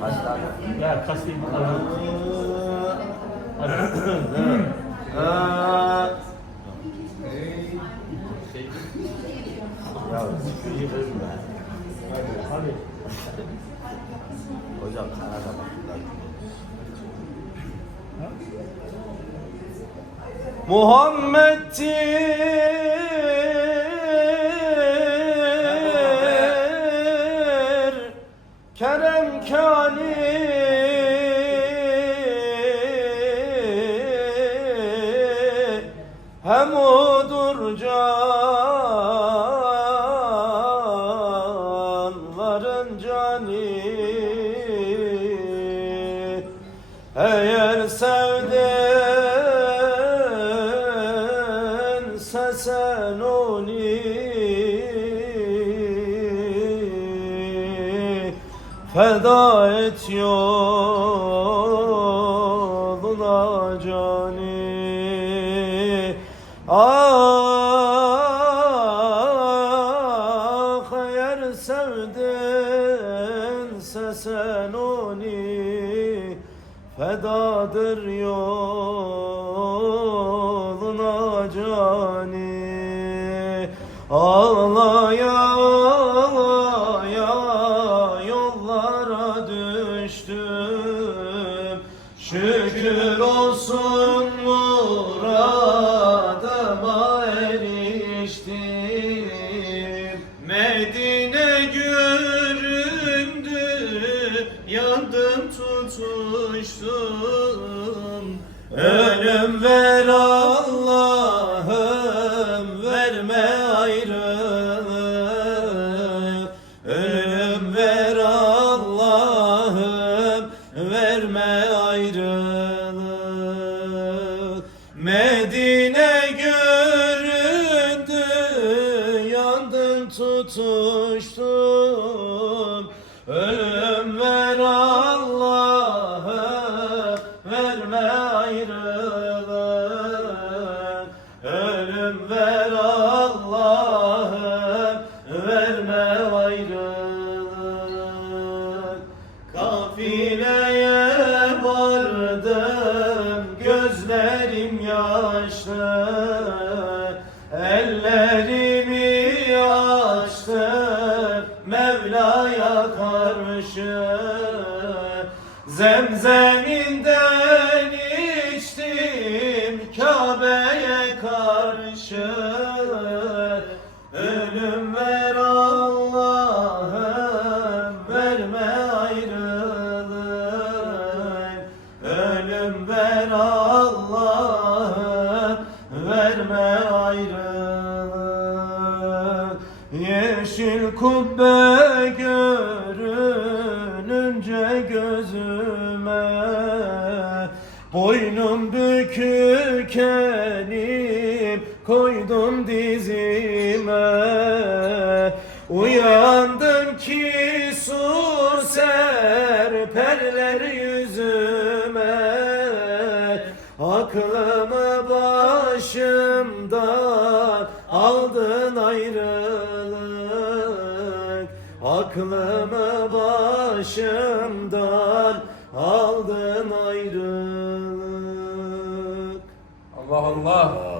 Kaç tane? Ya kasayım. Ya iyi kızma. Hadi. Hocam sana da bak. Muhammed'dir Kerem Kani hem odur canların cani. Eğer sevdinse sen onu feda et yoluna cani. Ah eğer sevdinse sen onu fedadır yoluna cani. Ağlaya ağlaya yollara düştüm, şükür olsun muradıma eriştim. Medine göründü, yandım tutuştum. Ölüm ver Allah'ım, verme ayrılık. Ölüm ver Allah'ım, verme ayrılık. Medine göründü, yandım tutuştum. Ölüm ver Allah'ım, verme ayrılık. Ölüm ver Allah'ım, verme ayrılık. Kafileye vardım, gözlerim yaşlı. Ellerimi açtım Mevla'ya karşı. Zemzeminden içtim Kabe'ye karşı. Ölüm ver Allah'ım, verme ayrılık. Ölüm ver Allah'ım, verme ayrılık. Yeşil kubbe görününce gözüme, boynum bükük elim koydum dizime. Uyandım ki su serperler yüzüme. Aklımı başımdan aldın ayrılık. Aklımı başımdan aldın ayrılık. Allah Allah.